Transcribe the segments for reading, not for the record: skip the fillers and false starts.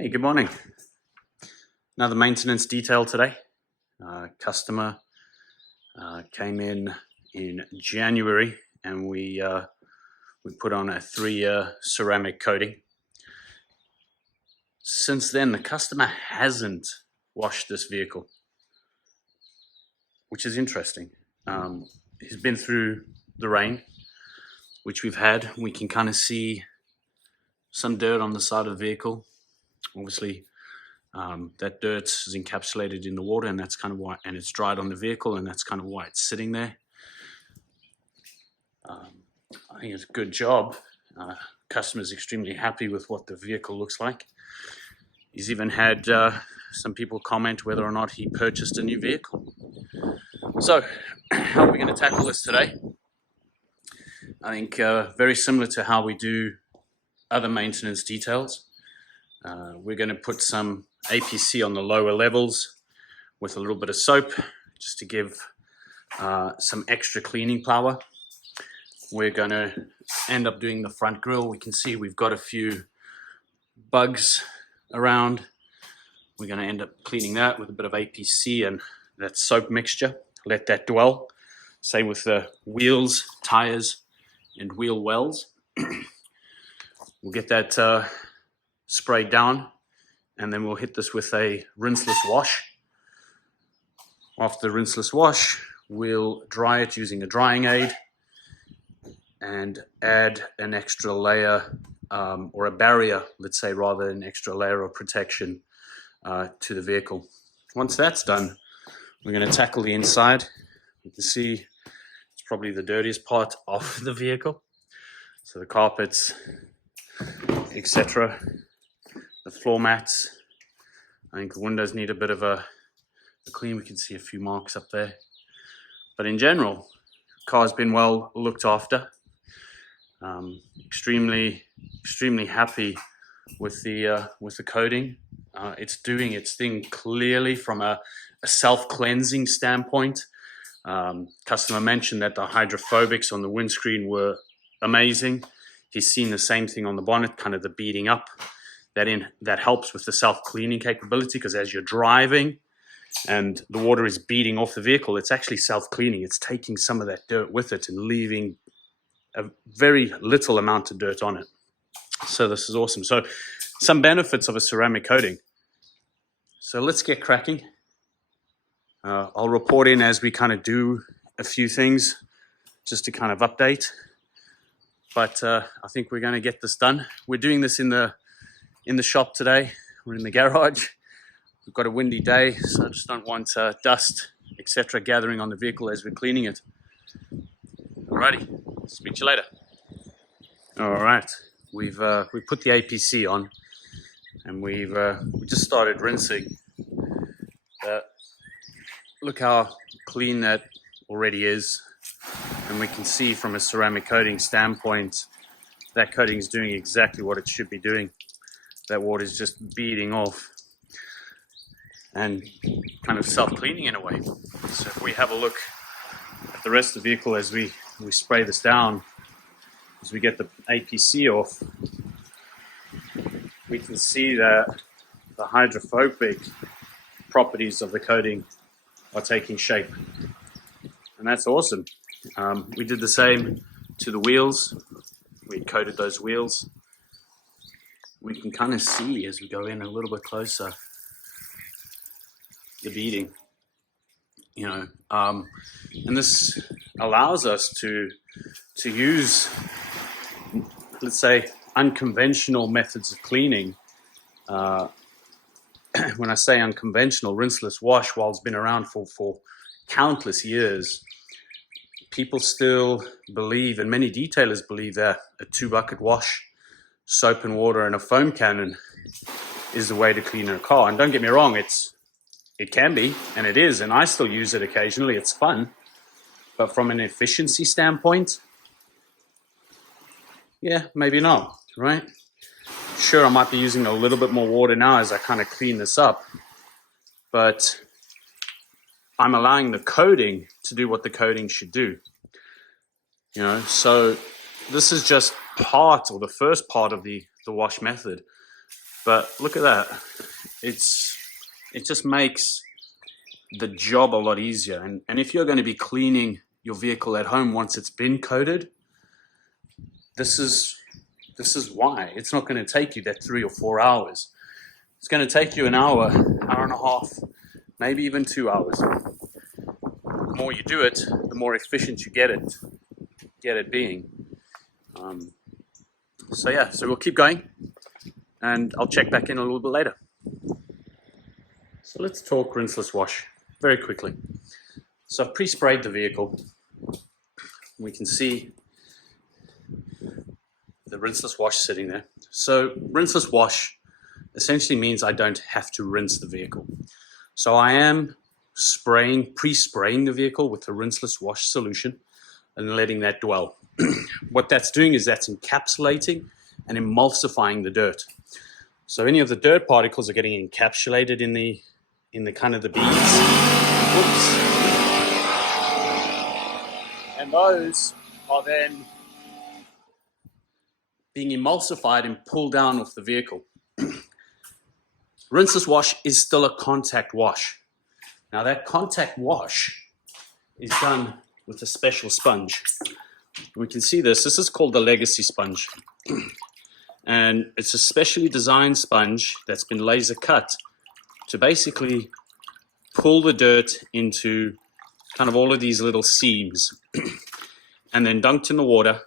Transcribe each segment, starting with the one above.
Hey, good morning. Another maintenance detail today. Customer came in January, and we put on a 3-year ceramic coating. Since then, the customer hasn't washed this vehicle, which is interesting. He's been through the rain, which we've had. We can kind of see some dirt on the side of the vehicle. Obviously, that dirt is encapsulated in the water, and that's kind of why, and it's dried on the vehicle, and that's kind of why it's sitting there. I think it's a good job. Customer's extremely happy with what the vehicle looks like. He's even had some people comment whether or not he purchased a new vehicle. So, how are we going to tackle this today? I think very similar to how we do other maintenance details. We're going to put some APC on the lower levels with a little bit of soap just to give some extra cleaning power. We're going to end up doing the front grille. We can see we've got a few bugs around. We're going to end up cleaning that with a bit of APC and that soap mixture. Let that dwell. Same with the wheels, tires, and wheel wells. We'll get that sprayed down, and then we'll hit this with a rinseless wash. After the rinseless wash, we'll dry it using a drying aid and add an extra layer or a barrier, let's say, rather than an extra layer of protection to the vehicle. Once that's done, we're going to tackle the inside. You can see it's probably the dirtiest part of the vehicle. So the carpets, etc. The floor mats. I think the windows need a bit of a clean. We can see a few marks up there. But in general, the car's been well looked after. Extremely happy with the coating. It's doing its thing clearly from a self-cleansing standpoint. Customer mentioned that the hydrophobics on the windscreen were amazing. He's seen the same thing on the bonnet, kind of the beading up. That helps with the self-cleaning capability, because as you're driving and the water is beading off the vehicle, it's actually self-cleaning. It's taking some of that dirt with it and leaving a very little amount of dirt on it. So this is awesome. So some benefits of a ceramic coating. So let's get cracking. I'll report in as we kind of do a few things just to kind of update. But I think we're going to get this done. We're doing this in the shop today. We're in the garage. We've got a windy day, so I just don't want dust, etc., gathering on the vehicle as we're cleaning it. Alrighty, speak to you later. All right, we put the APC on, and we just started rinsing. Look how clean that already is, and we can see from a ceramic coating standpoint that coating is doing exactly what it should be doing. That water is just beading off and kind of self-cleaning in a way. So if we have a look at the rest of the vehicle as we spray this down, as we get the APC off, we can see that the hydrophobic properties of the coating are taking shape. And that's awesome. We did the same to the wheels. We coated those wheels. We can kind of see as we go in a little bit closer the beading, and this allows us to use, let's say, unconventional methods of cleaning. When I say unconventional, rinseless wash, while it's been around for countless years, people still believe, and many detailers believe, that a 2-bucket wash, soap and water and a foam cannon is the way to clean a car. And don't get me wrong, it can be, and it is, and I still use it occasionally. It's fun. But from an efficiency standpoint, yeah, maybe not, right? Sure, I might be using a little bit more water now as I kind of clean this up, but I'm allowing the coating to do what the coating should do. So this is just part, or the first part of the wash method. But look at that. It just makes the job a lot easier. And if you're going to be cleaning your vehicle at home once it's been coated, this is why. It's not going to take you that 3 or 4 hours. It's going to take you an hour, hour and a half, maybe even 2 hours. The more you do it, the more efficient you get it being. So yeah, so we'll keep going, and I'll check back in a little bit later. So let's talk rinseless wash very quickly. So I've pre-sprayed the vehicle. We can see the rinseless wash sitting there. So rinseless wash essentially means I don't have to rinse the vehicle. So I am pre-spraying the vehicle with the rinseless wash solution and letting that dwell. What that's doing is that's encapsulating and emulsifying the dirt. So any of the dirt particles are getting encapsulated in the kind of the beads. Whoops. And those are then being emulsified and pulled down off the vehicle. Rinseless wash is still a contact wash. Now that contact wash is done with a special sponge. We can see this. This is called the Legacy sponge. And it's a specially designed sponge that's been laser cut to basically pull the dirt into kind of all of these little seams and then dunked in the water.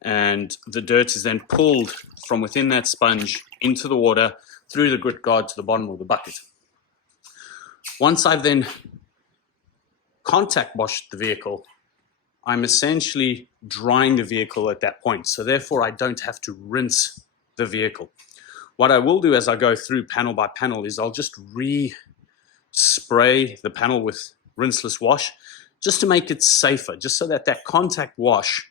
And the dirt is then pulled from within that sponge into the water through the grit guard to the bottom of the bucket. Once I've then contact washed the vehicle, I'm essentially drying the vehicle at that point. So therefore, I don't have to rinse the vehicle. What I will do as I go through panel by panel is I'll just re-spray the panel with rinseless wash just to make it safer, just so that that contact wash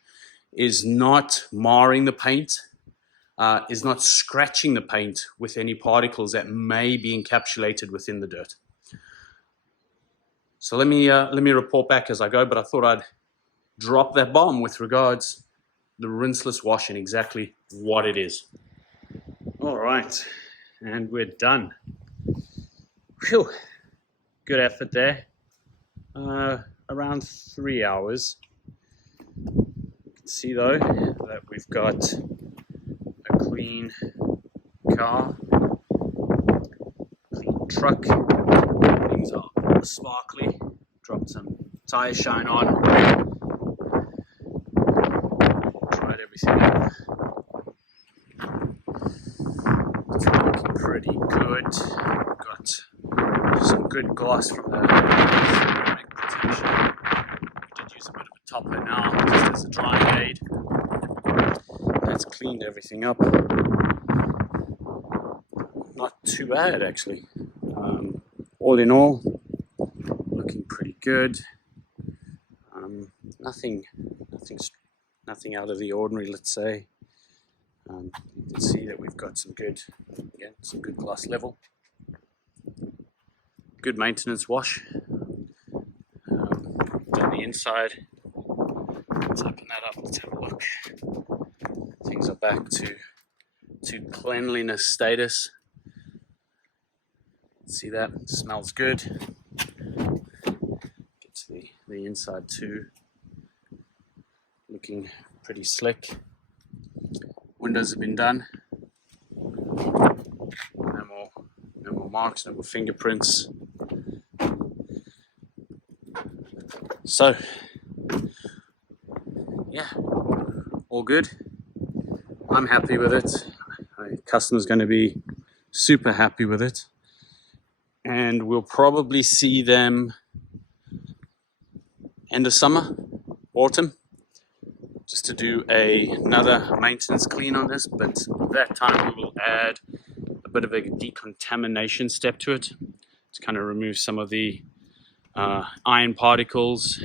is not marring the paint, is not scratching the paint with any particles that may be encapsulated within the dirt. So let me report back as I go, but I thought I'd drop that bomb with regards to the rinseless wash and exactly what it is. All right, and we're done. Phew, good effort there. Around 3 hours. You can see though that we've got a clean car, clean truck. Things are sparkly. Dropped some tire shine on. Tried everything up. It's looking pretty good. Got some good gloss from the ceramic protection. We did use a bit of a topper now, just as a drying aid. That's cleaned everything up. Not too bad actually. All in all, looking pretty good. Nothing out of the ordinary, let's say. You can see that we've got some good gloss level. Good maintenance wash. Done the inside. Let's open that up. Let's have a look. Things are back to cleanliness status. See that? Smells good. Get to the inside too. Looking pretty slick. Windows have been done. No more marks, no more fingerprints. So, yeah, all good. I'm happy with it. My customer's going to be super happy with it. And we'll probably see them end of summer, autumn, just to do another maintenance clean on this. But that time we will add a bit of a decontamination step to it to kind of remove some of the iron particles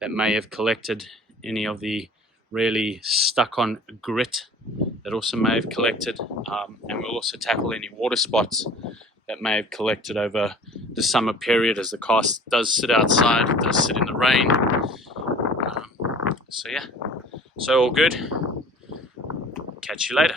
that may have collected, any of the really stuck on grit that also may have collected, and we'll also tackle any water spots that may have collected over the summer period as the car does sit outside, it does sit in the rain. So yeah, so all good. Catch you later.